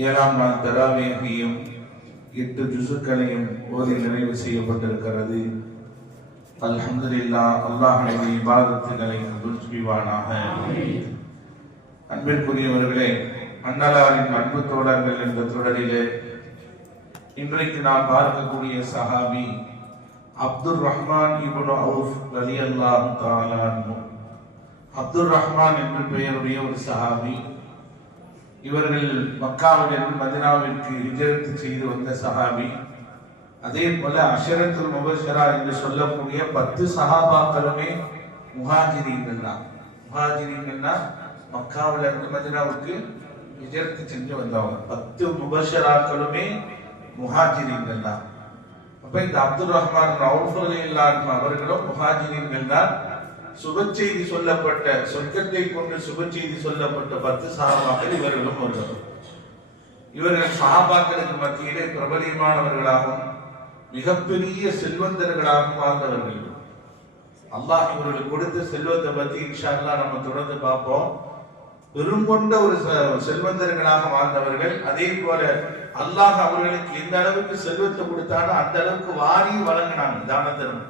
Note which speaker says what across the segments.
Speaker 1: ஏழாம் நாள் தராவியையும் எட்டு ஜுசுக்களையும் ஓதி நிறைவு செய்யப்பட்டிருக்கிறது. அல்ஹம்துலில்லா அல்லாஹுடைய இபாதத்துகளை கபூல் செய்வானாக. அன்பிற்குரியவர்களே அன்னலாரின் அன்பு தோழர்கள் என்ற தொடரிலே இன்றைக்கு நாம் பார்க்கக்கூடிய சஹாபி அப்துல் ரஹ்மான் இப்னு அவுஃப் ரலியல்லாஹு அல்லாஹ் தாலான் அப்துல் ரஹ்மான் என்று பெயருடைய ஒரு சஹாபி இவர்கள் மக்காவிலிருந்து மதினாவிற்கு ஹிஜரத்து செய்து வந்த சஹாபி அதே போல அஷரத்துல் முபஷரா என்று சொல்லக்கூடிய பத்து சஹாபாக்களுமே முஹாஜிரீன்கள் தான் முஹாஜிரீன்கள்னா மக்காவில இருந்து மதினாவுக்கு ஹிஜரத்து செஞ்சு வந்தவங்க பத்து முபஷராக்களுமே முஹாஜிரீன்கள் தான் அப்ப இந்த அப்துல் ரஹ்மான் ரவுஃப் அவர்களும் முஹாஜிரீன்கள் தான் சுப செய்தி சொல்லப்பட்ட சொர்க்கத்தை கொண்டு சுப செய்தி சொல்லப்பட்ட பத்து சகாபாக்கள் இவர்களும் ஒருவர். இவர்கள் சகாபாக்களுக்கு மத்தியிலே பிரபலியமானவர்களாகவும் மிகப்பெரிய செல்வந்தர்களாகவும் வாழ்ந்தவர்கள். அல்லாஹ் இவர்களுக்கு கொடுத்த செல்வத்தை பத்தி இன்ஷா அல்லாஹ் நம்ம தொடர்ந்து பார்ப்போம். பெருங்கொண்ட ஒரு செல்வந்தர்களாக வாழ்ந்தவர்கள் அதே போல அல்லாஹ் அவர்களுக்கு எந்த அளவுக்கு செல்வத்தை கொடுத்தாலும் அந்த அளவுக்கு வாரி வழங்கினாங்க. தான தர்மம்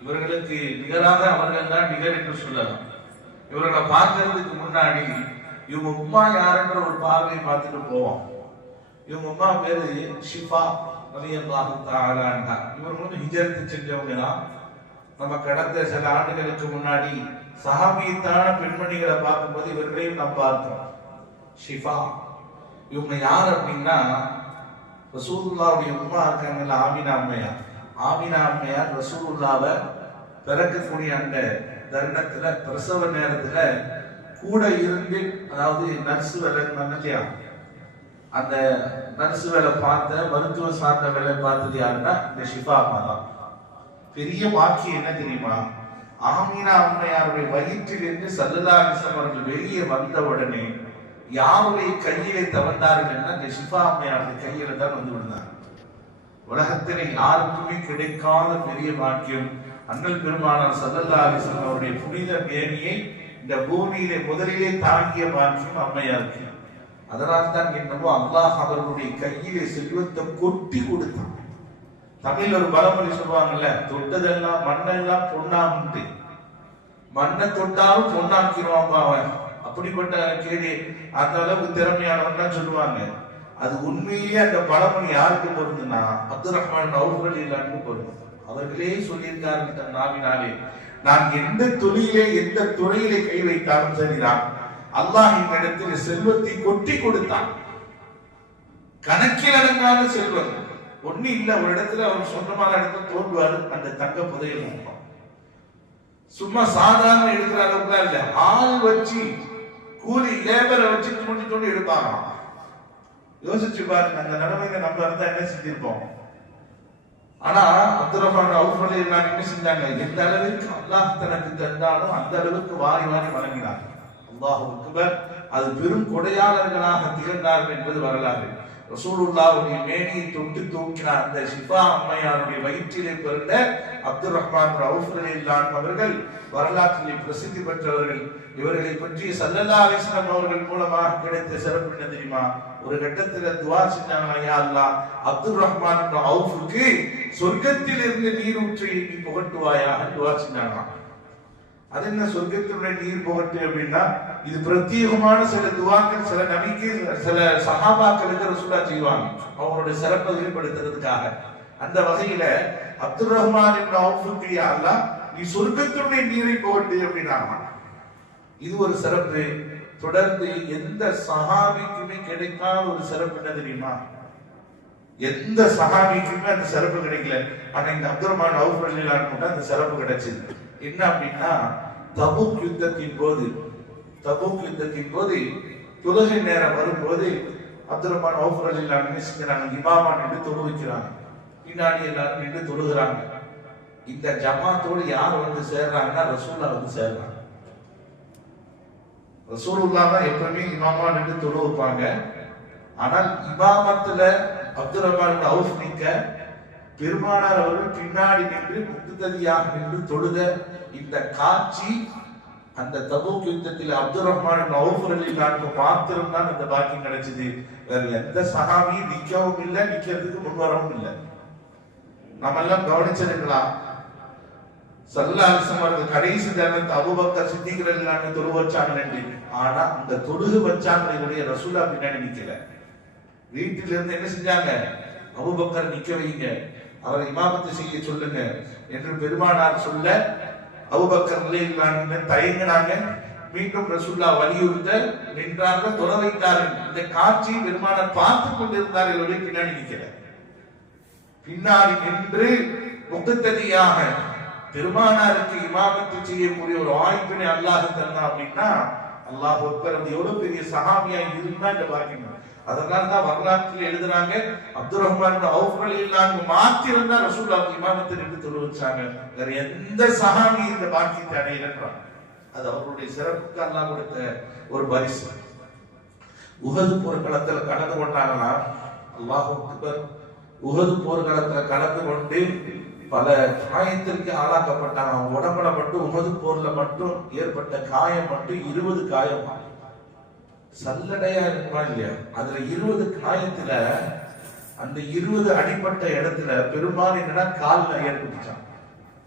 Speaker 1: இவர்களுக்கு நிகராக அவர்கள் தான் நிகர் என்று சொல்லலாம். இவர்களை பார்க்கறதுக்கு முன்னாடி இவங்க உமா யாருன்ற ஒரு பார்வையை பார்த்துட்டு போவோம் இவங்க உமா பேரு ஷிஃபா ரலியல்லாஹு தஆலா இவர்களும் ஹிஜரத்து செஞ்சவங்க தான். நம்ம கடந்த சில ஆண்டுகளுக்கு முன்னாடி சஹாபியத்தான பெண்மணிகளை பார்க்கும்போது இவர்களையும் நாம் பார்த்தோம். ஷிஃபா. இவங்க யார் அப்படின்னா ரசூல்லாவுடைய உமா இருக்காங்கல்ல ஆமினா அம்மையார் ஆமினா அம்மையார் ரசூலுல்லாவை பிறக்கக்கூடிய அந்த தருணத்துல பிரசவ நேரத்துல கூட இருந்து அதாவது நர்சு வேலை இல்லையா அந்த நர்சு வேலை பார்த்த மருத்துவ சார்ந்த வேலை பார்த்தது யாருன்னா இந்த ஷிபா அம்மா தான். பெரிய வாக்கியம் என்ன தெரியுமா? ஆமீனா அம்மையாருடைய வயிற்றிலிருந்து சல்லல்லா அலிஸ்லாம் அவர்கள் வெளியே வந்த உடனே யாருடைய கையிலே தவழ்ந்தார்கள் இந்த ஷிஃபா அம்மையாருடைய கையில தான் வந்து விடுந்தாங்க உலகத்திலே யாருக்குமே கிடைக்காத பெரிய பாக்கியம். அண்ணல் பெருமானார் சல்லல்லா அலிஸ்லாம் அவருடைய புனித பேணியை இந்த பூமியிலே முதலிலே தாங்கிய பாக்கியம் அம்மையாருக்கு. அதனால் தான் என்னவோ அல்லாஹ் அவர்களுடைய கையிலே செல்வத்தை கொட்டி கொடுத்தான். தமிழ் ஒரு பலமொழி சொல்லுவாங்கல்ல தொட்டதெல்லாம் மண்ணெல்லாம் பொண்ணாகுண்டு மண்ணை தொட்டாலும் பொண்ணாக்கிடுவான் அவன் அப்படிப்பட்ட கேடு அந்த அளவுக்கு திறமையானவன் தான் சொல்லுவாங்க. அது உண்மையிலேயே அந்த பழமொழி யாருக்கு பொருந்துன்னா அப்துல் ரஹ்மான் அவுஃபர் இல்லான்னு பொருந்தும். அவர்களே சொல்லியிருக்காரு தன் நாவினாலே நான் எந்த தொழிலே எந்த துறையிலே கை வைத்தாலும் சரிதான் அல்லாஹ் இந்த இடத்துல செல்வத்தை கொட்டி கொடுத்தான். கணக்கில் அடங்காத செல்வம். ஒண்ணு இல்ல ஒரு இடத்துல அவர் சொந்தமான இடத்துல தோன்றுவாரு அந்த தங்க புதையல் சும்மா சாதாரண எடுக்கிற அளவுக்கு இல்ல. ஆள் வச்சு கூலி லேபரை வச்சு தோண்டி தோண்டி எடுப்பாங்க யோசிச்சு பாருங்க அந்த நிலைமையில நம்ம இருந்தா என்ன செஞ்சிருப்போம்? ஆனா அப்துல் அவுஃப் அலி என்ன செஞ்சாங்க? எந்த அளவுக்கு அல்லாஹ் தனக்கு தந்தாலும் அந்த அளவுக்கு வாரி வாரி வழங்கினார். அல்லாஹ் அக்பர். அது பெரும் கொடையாளர்களாக திகழ்ந்தார்கள் என்பது வரலாறு. ரசூலுல்லாவுடைய மேனியை தொட்டு தூக்கினார். அந்த ஷிஃபா அம்மையாருடைய வயிற்றிலே பிறந்த அப்துல் ரஹ்மான் ரவுஃப் அலி அவர்கள் வரலாற்றிலே பிரசித்தி பெற்றவர்கள். இவர்களை பற்றி சல்லல்லா அலிஸ்லாம் அவர்கள் மூலமாக கிடைத்த சிறப்பு என்ன தெரியுமா? ஒரு கட்டத்துல துவா செஞ்சாங்க யா அல்லா அப்துல் ரஹ்மான் அவுஃபுக்கு சொர்க்கத்தில் இருந்து நீர் ஊற்றி நீ புகட்டுவாயா துவா செஞ்சாங்களாம். அது என்ன சொர்க்கத்தினுடைய நீர் புகட்டு அப்படின்னா இது பிரத்யேகமான சில துவாக்கள் சில நபிக்கு சில சகாபாக்களுக்கு ரசூலா செய்வாங்க. அவங்களுடைய சிறப்பை வெளிப்படுத்துறதுக்காக. அந்த வகையில அப்துல் ரஹ்மான் என்ற அவுஃபுக்கு யா அல்லா நீ சொர்க்கத்தினுடைய நீரை புகட்டு அப்படின்னாங்க இது ஒரு சிறப்பு. தொடர்ந்து எந்த சஹாபிக்குமே கிடைக்காத ஒரு சிறப்பு என்ன தெரியுமா? எந்த சஹாபிக்குமே அந்த சிறப்பு கிடைக்கல. ஆனா இந்த அப்துல் ரஹ்மான் அவுஃப் ரலியல்லாஹு அந்த சிறப்பு கிடைச்சது. என்ன அப்படின்னா தபூக் யுத்தத்தின் போது தபூக் யுத்தத்தின் போது தொழுகை நேரம் வரும்போது அப்துல் ரஹ்மான் அவுஃப் ரலியல்லாஹு என்ன செஞ்சாங்க இமாமா நின்று தொழுவிக்கிறாங்க பின்னாடி எல்லாரும் நின்று தொழுகிறாங்க. இந்த ஜமாத்தோடு யார் வந்து சேர்றாங்கன்னா ரசூல்லா வந்து சேர்றாங்க. ரசூலுல்லா தான் எப்பவுமே இமாமா நின்று தொழு வைப்பாங்க. ஆனால் இமாமத்துல அப்துல் ரஹ்மான் அவுஃப் நிக்க பெருமானார் அவர்கள் பின்னாடி நின்று முத்துததியாக நின்று தொழுத இந்த காட்சி அந்த தபூக் யுத்தத்தில் அப்துல் ரஹ்மான் நவுஃபரலில்லானுக்கு மாத்திரம் தான் இந்த பாக்கியம் கிடைச்சது. வேற எந்த சகாமியும் நிக்கவும் இல்லை நிக்கிறதுக்கு முன்வரவும் இல்லை. நம்ம எல்லாம் கவனிச்சிருக்கலாம். சல்லாசம் கடைசி நேரத்து அபுபக்கர் சித்திகள் தொழு வச்சாங்கன்னு ஆனா அந்த தொழுகு வச்சாங்களுடைய ரசூலா பின்னாடி நிக்கல. வீட்டில இருந்து என்ன செஞ்சாங்க? அபுபக்கர் நிக்க வைங்க. அவரை இமாமத்து செய்ய சொல்லுங்க என்று பெருமானார் சொல்ல அபுபக்கர் நிலையிலான தயங்கினாங்க. மீண்டும் ரசூல்லா வலியுறுத்த நின்றார்கள் தொலை வைத்தார்கள். இந்த காட்சி பெருமானார் பார்த்து கொண்டிருந்தார் ஒளி பின்னாடி நிக்கல. பின்னாடி நின்று முகத்ததியாக பெருமானாருக்கு இமாமத்து செய்யக்கூடிய ஒரு வாய்ப்பினை அல்லாஹ் தந்தான் அப்படின்னா அல்லாஹ் அக்பர் அது எவ்வளவு பெரிய சகாமியா இருந்தா இந்த பாக்கியம். அதனால தான் வரலாற்றில் எழுதுறாங்க அப்துல் ரஹ்மான் அவுஃப் அலில்லான்னு மாத்திருந்தா ரசூல்லாவுக்கு இமாமத்தை நின்று தொழு வச்சாங்க. வேற எந்த சகாமி இந்த பாக்கியத்தை அடையலன்றாங்க அது அவர்களுடைய சிறப்புக்கு அல்லாஹ் கொடுத்த ஒரு பரிசு. உகது போர்க்களத்துல கலந்து கொண்டாங்கன்னா அல்லாஹ் உகது போர்க்களத்துல கலந்து கொண்டு பல காயத்திற்கு ஆளாக்கப்பட்டாங்க அவங்க உடம்புல மட்டும் உமது போர்ல மட்டும் ஏற்பட்ட காயம் மட்டும் இருபது காயம் சல்லடையா இருக்குமா இல்லையா? அதுல இருபது காயத்துல அந்த இருபது அடிப்பட்ட இடத்துல பெரும்பாலும் என்னன்னா கால்ல ஏற்பட்டுச்சான்.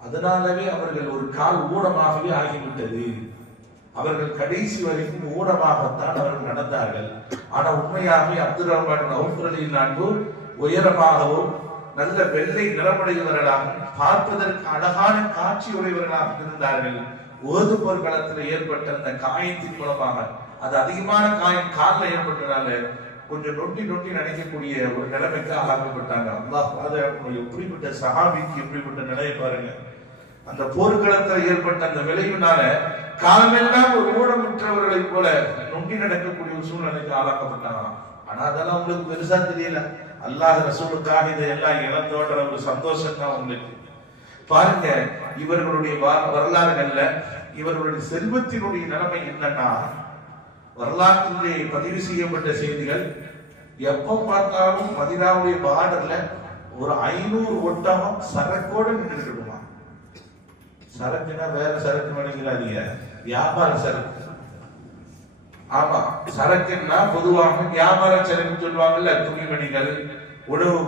Speaker 1: அதனாலவே அவர்கள் ஒரு கால் ஊனமாகவே ஆகிவிட்டது. அவர்கள் கடைசி வரைக்கும் ஊனமாகத்தான் அவர்கள் நடந்தார்கள். ஆனா உண்மையாகவே அப்துல் ரஹ்மான் அவுஃபரலில் நான்கு உயரமாகவும் நல்ல வெள்ளை நிறமுடையவர்களாக பார்ப்பதற்கு அழகான காட்சி உடையவர்களாக இருந்தார்கள். ஓது போர்க்களத்தில் ஏற்பட்ட அந்த காயத்தின் மூலமாக அது அதிகமான காயம் காலில் ஏற்பட்டனால கொஞ்சம் நொட்டி நொட்டி நினைக்கக்கூடிய ஒரு நிலைமைக்கு ஆளாக்கப்பட்டாங்க. அல்லாஹ் எப்படிப்பட்ட சஹாபிக்கு எப்படிப்பட்ட நிலையை பாருங்க. அந்த போர்க்களத்தில் ஏற்பட்ட அந்த விளைவினால காலமெல்லாம் ஒரு ஊனமுற்றவர்களைப் போல நொண்டி நடக்கக்கூடிய ஒரு சூழ்நிலைக்கு ஆளாக்கப்பட்டாங்க. ஆனா அதெல்லாம் உங்களுக்கு பெருசா தெரியல. அல்லாஹ் ரசூலுக்காக இதையெல்லாம் இழந்தோன்ற ஒரு சந்தோஷம் தான் உங்களுக்கு. பாருங்க இவர்களுடைய வரலாறுகள்ல இவர்களுடைய செல்வத்தினுடைய நிலைமை என்னன்னா வரலாற்றிலே பதிவு செய்யப்பட்ட செய்திகள் எப்ப பார்த்தாலும் மதினாவுடைய பார்டர்ல ஒரு ஐநூறு ஒட்டகம் சரக்கோடு நின்றுட்டுமா சரக்குன்னா வேற சரக்கு நினைக்கிறாதீங்க. வியாபார சரக்கு. ஆமா சரக்குன்னா பொதுவாக வியாபார சரக்கு சொல்லுவாங்கல்ல துணிமணிகள் உணவு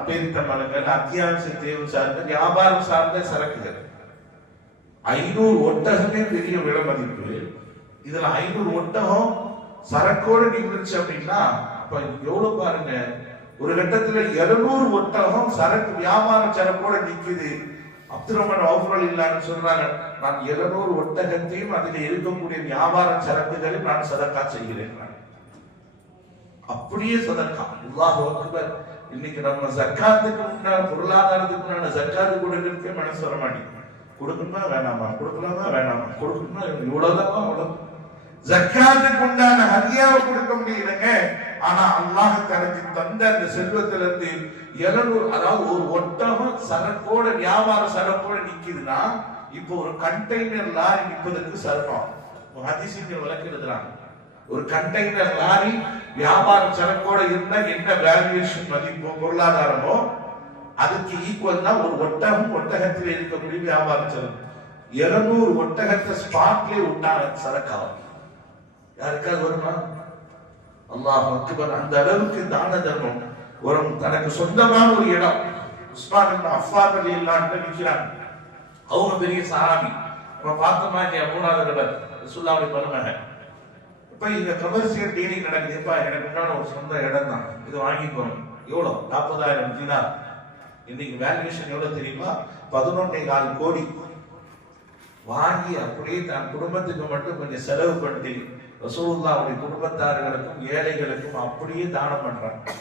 Speaker 1: அபேரித்த மரங்கள் அத்தியாவசிய தேவை சார்ந்த வியாபாரம் சார்ந்த சரக்குகள். ஐநூறு ஒட்டகமே பெரிய விலை மதிப்பு. இதுல ஐநூறு ஒட்டகம் சரக்கோடு நிகழ்ச்சி அப்படின்னா அப்ப எவ்வளவு பாருங்க ஒரு கட்டத்துல இருநூறு ஒட்டகம் சரக்கு வியாபார சரக்கோட நிக்குது. அப்துல் ரஹ்மான் இல்லான்னு சொல்றாங்க. நான் இருநூறு ஒட்டகத்தையும் அதில் இருக்கக்கூடிய வியாபார சரக்குகளையும் நான் சதக்கா செய்கிறேன். அப்படியே சதக்கா. அல்லாஹ் அக்பர். இன்னைக்கு நம்ம ஜக்காத்துக்கு உண்டான பொருளாதாரத்துக்கு முன்னாடி ஜக்காத்து கொடுக்கறதுக்கே மனசு வர மாட்டேங்குது கொடுக்கணுமா? வேணாமா? கொடுக்கலாமா? வேணாமா? கொடுக்கணுமா? இவ்வளவுதான் அவ்வளவு ஜக்காத்துக்கு உண்டான ஹதியாவை கொடுக்க முடியலங்க. ஆனா அல்லாஹ் தனக்கு தந்த அந்த செல்வத்திலிருந்து எழுநூறு அதாவது ஒரு ஒட்டகம் சரக்கோட வியாபார சரக்கோட நிக்குதுன்னா இப்போ ஒரு கண்டெய்னர் லாரி நிற்பதற்கு சரக்கம். ஹதிசிங்க விளக்கு எழுதுறாங்க. ஒரு கண்டெய்னர் லாரி வியாபார சரக்கோட இருந்தா என்ன வேல்யூஷன் மதிப்போ பொருளாதாரமோ அதுக்கு ஈக்குவல் தான் ஒரு ஒட்டகம் ஒட்டகத்தில் இருக்கக்கூடிய வியாபார சரக்கு. இருநூறு ஒட்டகத்தை ஸ்பாட்லேயே உண்டான சரக்காகும் யாருக்காவது வருமா? அல்லாஹ் அக்பர் அந்த அளவுக்கு தான தர்மம். ஒரு தனக்கு சொந்தமான ஒரு இடம். உஸ்மான் இப்னு அஃபான் ரலியல்லாஹு நிற்கிறாங்க அவங்க பெரிய சாராமி நம்ம பார்த்தோமா இல்லையா மூணாவது நபர் ரசூலுல்லாஹி மருமகன். இப்ப இந்த கமர்ஷியல் டீலிங் நடக்குது. இப்ப எனக்கு உண்டான ஒரு சொந்த இடம் தான் இது வாங்கிக்கோங்க எவ்வளவு? நாற்பதாயிரம் தினார். இன்னைக்கு வேல்யூஷன் எவ்வளவு தெரியுமா? பதினொன்னே கால் கோடி. வாங்கி அப்படியே தன் குடும்பத்துக்கு மட்டும் கொஞ்சம் செலவு பண்ணி ரசூலுல்லாவுடைய குடும்பத்தார்களுக்கும் ஏழைகளுக்கும் அப்படியே தானம் பண்றாங்க.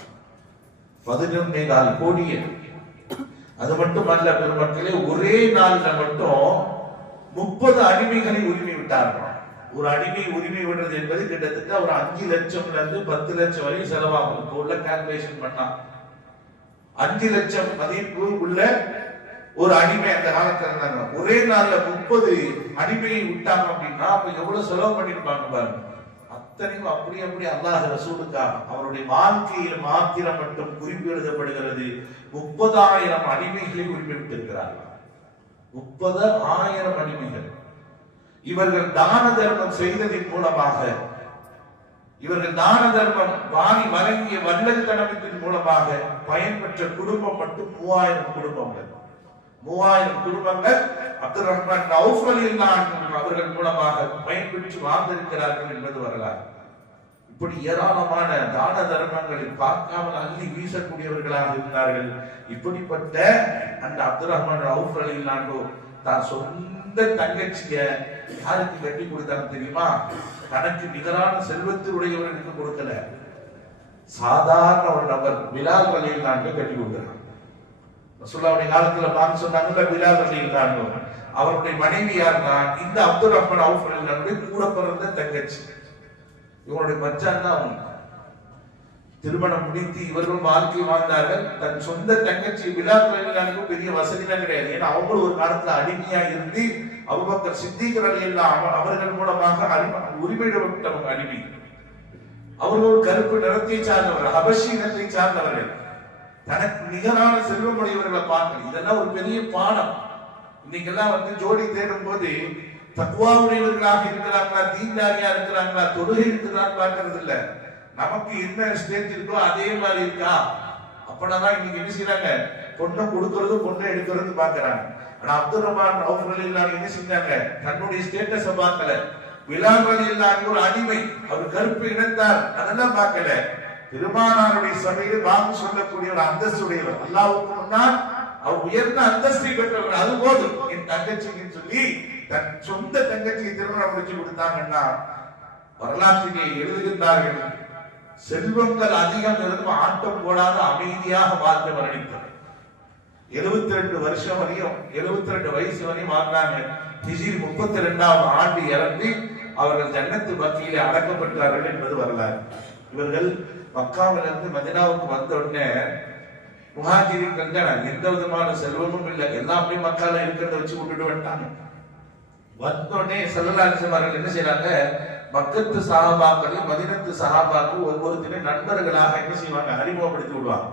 Speaker 1: பதினொன்னே கால் கோடியே. அது மட்டுமல்ல பெருமக்களே ஒரே நாள்ல மட்டும் முப்பது அடிமைகளை உரிமை விட்டார்கள். ஒரு அடிமை உரிமை விடுறது என்பது கிட்டத்தட்ட ஒரு அஞ்சு லட்சம்ல இருந்து பத்து லட்சம் வரையும் செலவாகும். இப்போ உள்ள கால்குலேஷன் பண்ணா. அஞ்சு லட்சம் மதிப்பு உள்ள ஒரு அடிமை அந்த காலத்துல இருந்தாங்க. ஒரே நாள்ல முப்பது அடிமையை விட்டாங்க அப்படின்னா அப்ப எவ்வளவு செலவு பண்ணிருப்பாங்க பாருங்க. அத்தனையும் அப்படி அப்படி அல்லாஹ் ரசூலுக்காக அவருடைய வாழ்க்கையில் மாத்திரம் மட்டும் குறிப்பு எழுதப்படுகிறது. முப்பதாயிரம் அடிமைகளை குறிப்பிட்டிருக்கிறார்கள் முப்பது ஆயிரம் அடிமைகள். இவர்கள் தான தர்மம் செய்ததின் மூலமாக இவர்கள் தான தர்மம் வாங்கி வழங்கிய வல்லத்தனத்தின் மூலமாக பயன்பெற்ற குடும்பம் மட்டும் மூவாயிரம் குடும்பங்கள். மூவாயிரம் குடும்பங்கள் அப்துல் ரஹ்மான் நவுஃப் அவர்கள் மூலமாக பயன்பெற்று வாழ்ந்திருக்கிறார்கள் என்பது வரலாறு. இப்படி ஏராளமான தான தர்மங்களை பார்க்காமல் அள்ளி வீசக்கூடியவர்களாக இருந்தார்கள். இப்படிப்பட்ட அந்த அப்துல் ரஹ்மான் ரவுஃப் நாண்டோ தான் சொந்த தங்கச்சிய யாருக்கு கட்டி கொடுத்தாங்க தெரியுமா? தனக்கு நிகரான செல்வத்தினுடையவர்களுக்கு கொடுக்கல. சாதாரண ஒரு நபர் பிலால் ரலியல்லாஹு கட்டி கொடுத்தாங்க ரசுல்லாவுடைய காலத்துல பார்த்து சொன்னாங்கல்ல பிலால் இருந்தாங்க அவருடைய மனைவி யாருன்னா இந்த அப்துல் ரஹ்மான் அவுஃப் ரலியல்லாஹுடைய கூட பிறந்த தங்கச்சி. இவருடைய மச்சான் தான் அவங்க. திருமணம் முடித்து இவர்கள் வாழ்க்கை வாழ்ந்தார்கள். தன் சொந்த தங்கச்சி பிலால் பெரிய வசதிலாம் கிடையாது. ஏன்னா அவங்களும் ஒரு காலத்துல அடிமையா இருந்து அபூபக்கர் சித்திக் எல்லாம் அவர்கள் மூலமாக உரிமையிடப்பட்டவங்க அடிமை. அவர்கள் ஒரு கருப்பு நிறத்தை சார்ந்தவர் அபஷி இனத்தை சார்ந்தவர்கள். தனக்கு நிகரான செல்வமுடையவர்களை பார்க்கணும். இதெல்லாம் ஒரு பெரிய பாடம். இன்னைக்கெல்லாம் வந்து ஜோடி தேடும் போது தக்குவாவுடையவர்களாக இருக்கிறாங்களா தீண்டாரியா இருக்கிறாங்களா தொழுகை இருக்கிறான்னு பார்க்கறது இல்ல. நமக்கு என்ன ஸ்டேஜ் இருக்கோ அதே மாதிரி இருக்கா? அப்படின்னா இன்னைக்கு என்ன செய்யறாங்க பொண்ணை கொடுக்கறது பொண்ணை எடுக்கிறது பாக்குறாங்க ஆனா அப்துல் ரஹ்மான் அவுஃப் என்ன செஞ்சாங்க? தன்னுடைய ஸ்டேட்டஸ பார்க்கல. விலால் ரலியல்லாஹு ஒரு அடிமை. அவர் கருப்பு இனத்தார் அதெல்லாம் பார்க்கல. பெருமானாருடைய சபையில் வாக்கு சொல்லக்கூடிய ஒரு அந்தஸ்துடையவர். அல்லாவுக்கு முன்னால் அவர் உயர்ந்த அந்தஸ்தை பெற்றவர். அது போதும். என் தங்கச்சின்னு சொல்லி தன் சொந்த தங்கச்சிக்கு திருமணம் முடிச்சு கொடுத்தாங்கன்னா வரலாற்றிலே எழுதுகின்றார்கள் செல்வங்கள் அதிகம் இருந்து ஆட்டம் போடாத அமைதியாக வாழ்ந்து மரணித்தார் எழுபத்தி ரெண்டு வருஷம் வரையும் எழுபத்தி ரெண்டு வயசு வரையும் வாழ்ந்தாங்க. ஹிஜிரி முப்பத்தி ரெண்டாவது ஆண்டு இறந்து அவர்கள் ஜன்னத்து பக்தியிலே அடக்கப்பட்டார்கள் என்பது வரலாறு. இவர்கள் மக்காவிலிருந்து மதினாவுக்கு வந்த உடனே முஹாஜிரின் எந்த விதமான செல்வமும் இல்லை. எல்லாமே மக்கால இருக்கிறத வச்சு விட்டுட்டு வந்துட்டாங்க. வந்த உடனே செல்லலாரிசம் அவர்கள் என்ன செய்யறாங்க மக்கத்து சகாபாக்கள் மதினத்து சகாபாக்கள் ஒவ்வொருத்தருமே நண்பர்களாக என்ன செய்வாங்க? அறிமுகப்படுத்தி விடுவாங்க.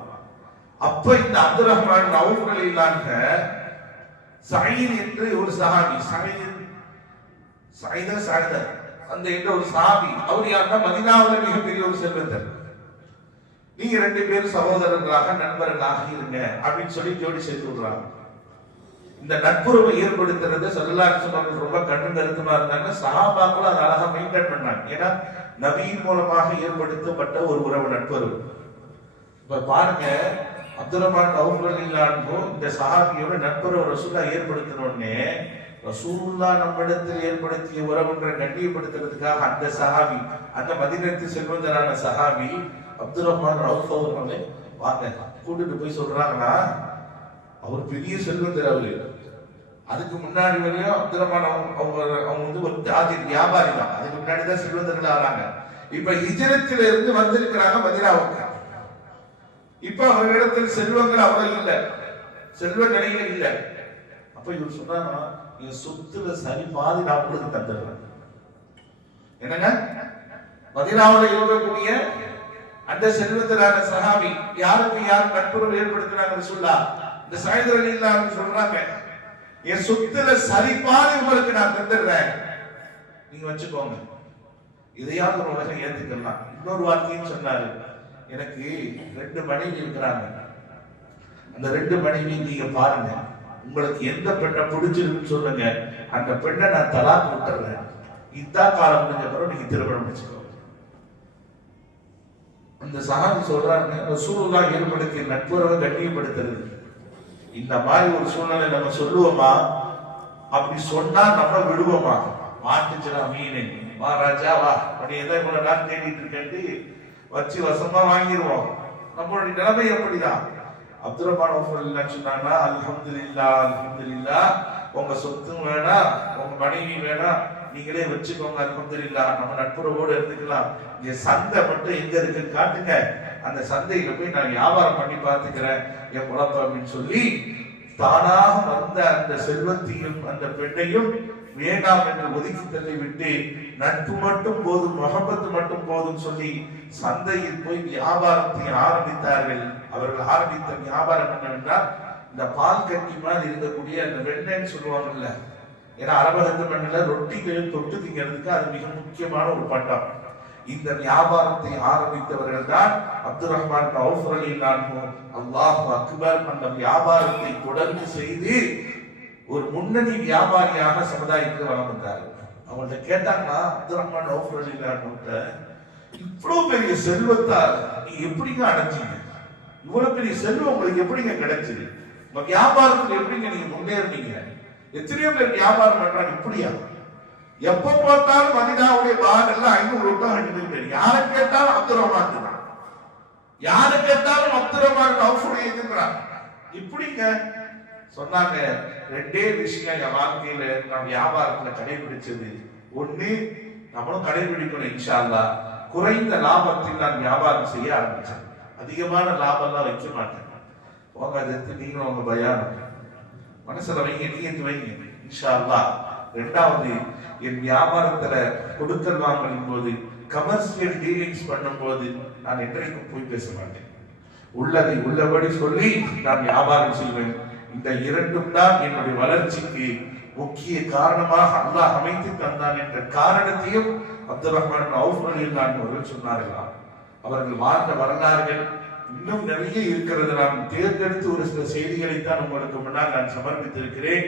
Speaker 1: அப்ப இந்த அப்துல் ரஹ்மான் அவுஃபல் இல்லாங்க சயீத் என்று ஒரு சஹாபி சயீத் சயீத சயதர் அந்த என்ற ஒரு சஹாபி அவர் யாருன்னா மதினாவில் மிகப்பெரிய ஒரு செல்வந்தர். நீங்க ரெண்டு பேரும் சகோதரர்களாக நண்பர்களாக இருங்க அப்படின்னு சொல்லி ஜோடி சேர்த்து விடுறாங்க. இந்த நட்புறவை ஏற்படுத்துறது சொல்லலாசம் அவர்கள் ரொம்ப கண்ணு கருத்துமா இருந்தாங்க சகாபாக்களும் அதை அழகா மெயின்டைன் பண்ணாங்க. ஏன்னா நபியின் மூலமாக ஏற்படுத்தப்பட்ட ஒரு உறவு நட்புறவு. இப்ப பாருங்க அப்துல் ரஹ்மான் அவுஃபுல்லான்கோ இந்த சஹாபியோட நட்புறவு ரசூல்லா ஏற்படுத்தினோடனே ரசூல்லா நம்மிடத்தில் ஏற்படுத்திய உறவுன்ற கண்டியப்படுத்துறதுக்காக அந்த சஹாபி அந்த மதினத்து செல்வந்தரான சஹாபி அப்துல் ரஹ்மான் ரவுஃப் வந்து வாங்க கூட்டிட்டு போய் சொல்றாங்கன்னா அவர் பெரிய செல்வந்தர் அவரு. அதுக்கு முன்னாடி வரையும் அப்துல் ரஹ்மான் அவங்க அவங்க அவங்க வந்து ஒரு ஜாதி வியாபாரி தான். அதுக்கு முன்னாடி தான் செல்வந்தர்கள் ஆறாங்க இப்ப ஹிஜரத்தில இருந்து வந்திருக்கிறாங்க மதினாவுக்கு. இப்ப அவர்களிடத்தில் செல்வங்கள் அவ்வளவு இல்லை. செல்வ நிலைகள் இல்லை. அப்ப இவர் சொன்னாங்க நீங்க சொத்துல சரி பாதி நான் உங்களுக்கு தந்துடுறேன். என்னங்க? மதினாவில் இருக்கக்கூடிய அந்த செல்வந்தரான சஹாபி யாருக்கு யார் நட்புறவு ஏற்படுத்தினாங்க சொல்லா இந்த சாயுதரன் இல்லாம சொல்றாங்க. என் சொத்துல சரி உங்களுக்கு நான் தந்துடுறேன். நீங்க வச்சுக்கோங்க. இதையாவது ஒரு உலகம் ஏத்துக்கலாம். இன்னொரு வார்த்தையும் சொன்னாரு. எனக்கு ரெண்டு மனைவி இருக்கிறாங்க. அந்த ரெண்டு மனைவி நீங்க பாருங்க. உங்களுக்கு எந்த பெண்ணை பிடிச்சிருக்குன்னு சொல்லுங்க. அந்த பெண்ணை நான் தலாக்கு விட்டுறேன். இதான் காலம் முடிஞ்ச பிறகு நீங்க திருமணம் வச்சுக்கோங்க அந்த சஹாபி சொல்றாங்க ரசூலுல்லா ஏற்படுத்திய நட்புறவை கண்ணியப்படுத்துறது. இந்த மாதிரி ஒரு சூழ்நிலை நம்ம சொல்லுவோமா? அப்படி சொன்னா நம்ம விடுவோமா? மாட்டுச்சுடா மீன் வா ராஜா வா. அப்படி எதை இவ்வளவு நாள் தேடிட்டு இருக்கேன்ட்டு வச்சு வசமா வாங்கிடுவோம் நம்மளுடைய நிலைமை எப்படிதான்? அப்துல் ரஹ்மான் சொன்னாங்கன்னா அல்ஹம்துலில்லா அல்ஹம்துலில்லா உங்க சொத்தும் வேணாம் உங்க மனைவி வேணாம் நீங்களே வச்சுக்கோங்க அல்ஹம்துலில்லா நம்ம நட்புறவோடு இருந்துக்கலாம். இங்க சந்தை மட்டும் எங்க இருக்குன்னு காட்டுங்க. அந்த சந்தையில போய் நான் வியாபாரம் பண்ணி பார்த்துக்கிறேன். என் குழப்பம் அப்படின்னு சொல்லி தானாக வந்த அந்த செல்வத்தையும் அந்த பெண்ணையும் வேண்டாம் என்று ஒதுக்கி தள்ளி விட்டு நட்பு மட்டும் போதும் முகப்பத்து மட்டும் போதும் சொல்லி சந்தையில் போய் வியாபாரத்தை ஆரம்பித்தார்கள். அவர்கள் ஆரம்பித்த வியாபாரம் என்னவென்றால் இந்த பால் கட்டி மாதிரி இருக்கக்கூடிய அந்த வெண்ணெய்ன்னு சொல்லுவாங்கல்ல ஏன்னா அரபகத்து மண்ணில் ரொட்டிகள் தொட்டு திங்கிறதுக்கு அது மிக முக்கியமான ஒரு பண்டம். இந்த வியாபாரத்தை ஆரம்பித்தவர்கள் தான் அப்துல் ரஹ்மான் அவுஃப் அலி அல்லாஹ் அக்பர் அந்த வியாபாரத்தை தொடர்ந்து செய்து ஒரு முன்னணி வியாபாரியாக சமுதாயத்துக்கு வளம் வந்தார். அவங்கள்ட்ட கேட்டாங்கன்னா அப்துல் ரஹ்மான் அவுஃப் அலி இவ்வளவு பெரிய செல்வத்தால் நீ எப்படிங்க அடைஞ்சீங்க? இவ்வளவு பெரிய செல்வம் உங்களுக்கு எப்படிங்க கிடைச்சது? வியாபாரத்தில் எப்படிங்க நீங்க முன்னேறினீங்க? எத்தனையோ பேர் வியாபாரம் பண்றாங்க இப்படியா எப்ப பார்த்தாலும் மதினாவுடைய பார் எல்லாம் ஐநூறு ரூபாய் ரெண்டு பேர் யாரை கேட்டாலும் அப்துல் ரஹ்மான் தான். யாரை கேட்டாலும் அப்துல் ரஹ்மான் அவுஃபுடைய இப்படிங்க சொன்னாங்க ரெண்டே விஷயம் என் வாழ்க்கையில நான் வியாபாரத்துல கடைபிடிச்சது. ஒண்ணு நம்மளும் கடைபிடிக்கணும் இன்ஷா குறைந்த லாபத்தில் நான் வியாபாரம் செய்ய ஆரம்பிச்சேன். அதிகமான லாபம்லாம் வைக்க மாட்டேன். போகாதத்து எடுத்து நீங்களும் உங்க பயானம். மனசுல வைங்க நீங்க வைங்க. இன்ஷா அல்லாஹ் ரெண்டாவது என் வியாபாரத்துல கொடுக்கல் வாங்கலின் போது கமர்ஷியல் டீலிங்ஸ் பண்ணும்போது நான் என்றைக்கும் போய் பேச மாட்டேன். உள்ளதை உள்ளபடி சொல்லி நான் வியாபாரம் செய்வேன். இந்த இரண்டும் தான் என்னுடைய வளர்ச்சிக்கு முக்கிய காரணமாக அல்லாஹ் அமைத்து தந்தான் என்ற காரணத்தையும் அப்துல் ரஹ்மான் அவுஃப் ரலியல்லாஹு அவர்கள் சொன்னார்களாம். அவர்கள் வாழ்ந்த வரலாறுகள் இன்னும் நிறைய இருக்கிறது. நான் தேர்ந்தெடுத்து ஒரு சில செய்திகளை தான் உங்களுக்கு முன்னால் நான் சமர்ப்பித்திருக்கிறேன்.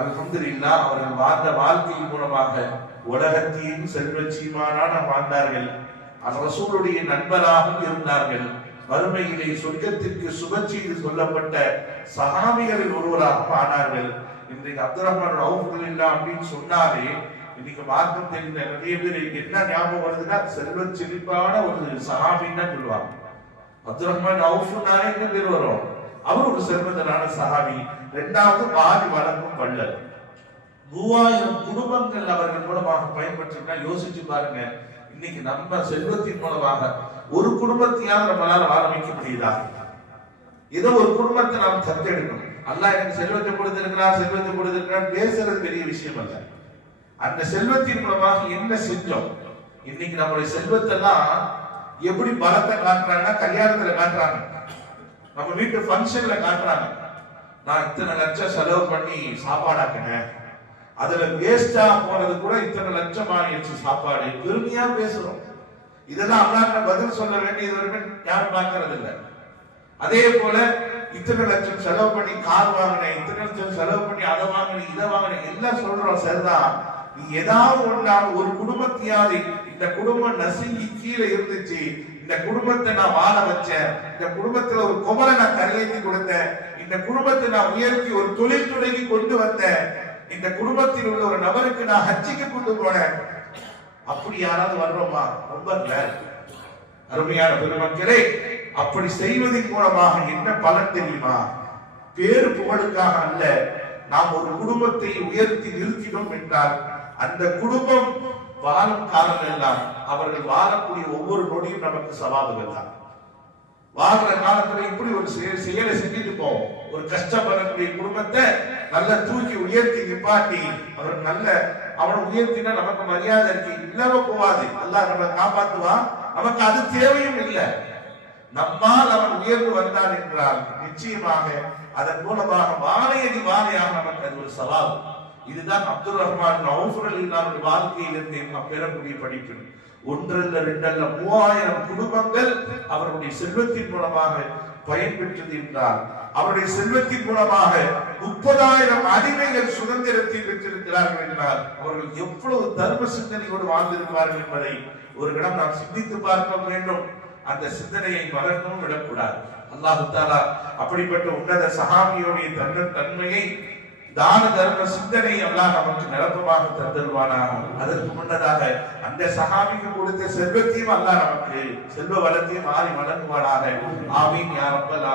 Speaker 1: அல்ஹம்துலில்லா அவர்கள் வாழ்ந்த வாழ்க்கையின் மூலமாக உலகத்தையும் செல்வச்சியுமானான வாழ்ந்தார்கள். அந்த ரசூலுடைய நண்பராகவும் இருந்தார்கள். வறுமையிலே சொர்க்கத்திற்கு சுபச்செய்து சொல்லப்பட்ட சகாமிகளில் ஒருவராகவும் ஆனார்கள். இன்றைக்கு அப்துல் ரஹ்மான் ரவுஃபுல்லா அப்படின்னு சொன்னாலே இன்னைக்கு மார்க்கம் தெரிந்த நிறைய பேர் என்ன ஞாபகம் வருதுன்னா செல்வ செழிப்பான ஒரு சகாமின்னு தான் சொல்லுவாங்க. அப்துல் ரஹ்மான் என்ன பேர் வரும். அவர் ஒரு செல்வந்தனான சஹாபி. இரண்டாவது பாதி வழங்கும் வள்ளல். மூவாயிரம் குடும்பங்கள் அவர்கள் மூலமாக பயன்பற்றினா யோசிச்சு பாருங்க. இன்னைக்கு நம்ம செல்வத்தின் மூலமாக ஒரு குடும்பத்தையாவது நம்மளால வாழ வைக்க முடியுதா? ஏதோ ஒரு குடும்பத்தை நாம் தத்தெடுக்கணும். அல்லாஹ் எனக்கு செல்வத்தை கொடுத்திருக்கிறார் செல்வத்தை கொடுத்திருக்கிறார் பேசுறது பெரிய விஷயம் அல்ல. அந்த செல்வத்தின் மூலமாக என்ன செஞ்சோம்? இன்னைக்கு நம்மளுடைய செல்வத்தை எல்லாம் எப்படி பலத்தை காட்டுறாங்கன்னா கல்யாணத்துல காட்டுறாங்க. நம்ம வீட்டு ஃபங்க்ஷன்ல காட்டுறாங்க. நான் இத்தனை லட்சம் செலவு பண்ணி சாப்பாடாக்கினேன் அதுல வேஸ்டா போனது கூட இத்தனை லட்சம் ஆயிடுச்சு சாப்பாடு. பெருமையா பேசுறோம். இதெல்லாம் அல்லாஹ் பதில் சொல்ல வேண்டியது வரைக்கும் யாரும் பார்க்கறது இல்லை. அதே போல இத்தனை லட்சம் செலவு பண்ணி கார் வாங்கினேன் இத்தனை லட்சம் செலவு பண்ணி அதை வாங்கினேன் இதை வாங்கினேன் எல்லாம் சொல்றோம். சரிதான். ஏதாவது ஒன்றால் ஒரு குடும்பத்தையாவது இந்த குடும்பம் நசுங்கி கீழே இருந்துச்சு இந்த குடும்பத்தை நான் வாழ வச்சேன் இந்த குடும்பத்துல ஒரு குமரை நான் கரையேற்றி கொடுத்தேன் இந்த குடும்பத்தை நான் உயர்த்தி ஒரு தொழில் தொடங்கி கொண்டு வந்தேன் இந்த குடும்பத்தில் உள்ள ஒரு நபருக்கு நான் ஹச்சிக்கு கொண்டு போனேன். அப்படி யாராவது வர்றோமா? ரொம்ப அருமையான பெருமக்களே அப்படி செய்வதன் மூலமாக என்ன பலன் தெரியுமா? பேரு புகழுக்காக அல்ல நாம் ஒரு குடும்பத்தை உயர்த்தி நிறுத்தினோம் என்றால் அந்த குடும்பம் வாழும் காலம் எல்லாம் அவர்கள் வாழக்கூடிய ஒவ்வொரு நொடியும் நமக்கு சவால்கள் தான். வாழ்ற காலத்துல இப்படி ஒரு செயலை செஞ்சுட்டு போவோம். ஒரு கஷ்டப்படக்கூடிய குடும்பத்தை நல்ல தூக்கி உயர்த்தி நிப்பாட்டி அவர் நல்ல அவனை உயர்த்தினா நமக்கு மரியாதை இருக்கு. இல்லாம போவாது அல்லாஹ் நம்ம காப்பாத்துவான் நமக்கு அது தேவையும் இல்லை. நம்மால் அவன் உயர்ந்து வந்தான் என்றால் நிச்சயமாக அதன் மூலமாக வாழையடி வாழையாக நமக்கு அது ஒரு சவால். இதுதான் அப்துல் ரஹ்மான் அவுஃபுரலின் வாழ்க்கையிலிருந்து நாம் பெறக்கூடிய படிப்பு ஒன்றல்ல ரெண்டல்ல மூவாயிரம் குடும்பங்கள் அவருடைய செல்வத்தின் மூலமாக பயன்பெற்றது என்றார் அவருடைய செல்வத்தின் மூலமாக முப்பதாயிரம் அடிமைகள் சுதந்திரத்தை பெற்றிருக்கிறார்கள் என்றால் அவர்கள் எவ்வளவு தர்ம சிந்தனையோடு வாழ்ந்திருப்பார்கள் என்பதை ஒரு இடம் நாம் சிந்தித்து பார்க்க வேண்டும். அந்த சிந்தனையை மறக்கவும் விடக்கூடாது. அல்லாஹு தாலா அப்படிப்பட்ட உன்னத சகாமியோடைய தன்ன தன்மையை தான தர்ம சிந்தனை எல்லாம் நமக்கு நிரப்பமாக தந்தருவானாக அதற்கு முன்னதாக அந்த சகாமிக்கு கொடுத்த செல்வத்தையும் அல்லா நமக்கு செல்வ வளத்தையும் மாறி வழங்குவானாக. ஆமீன் யா ரப்பல்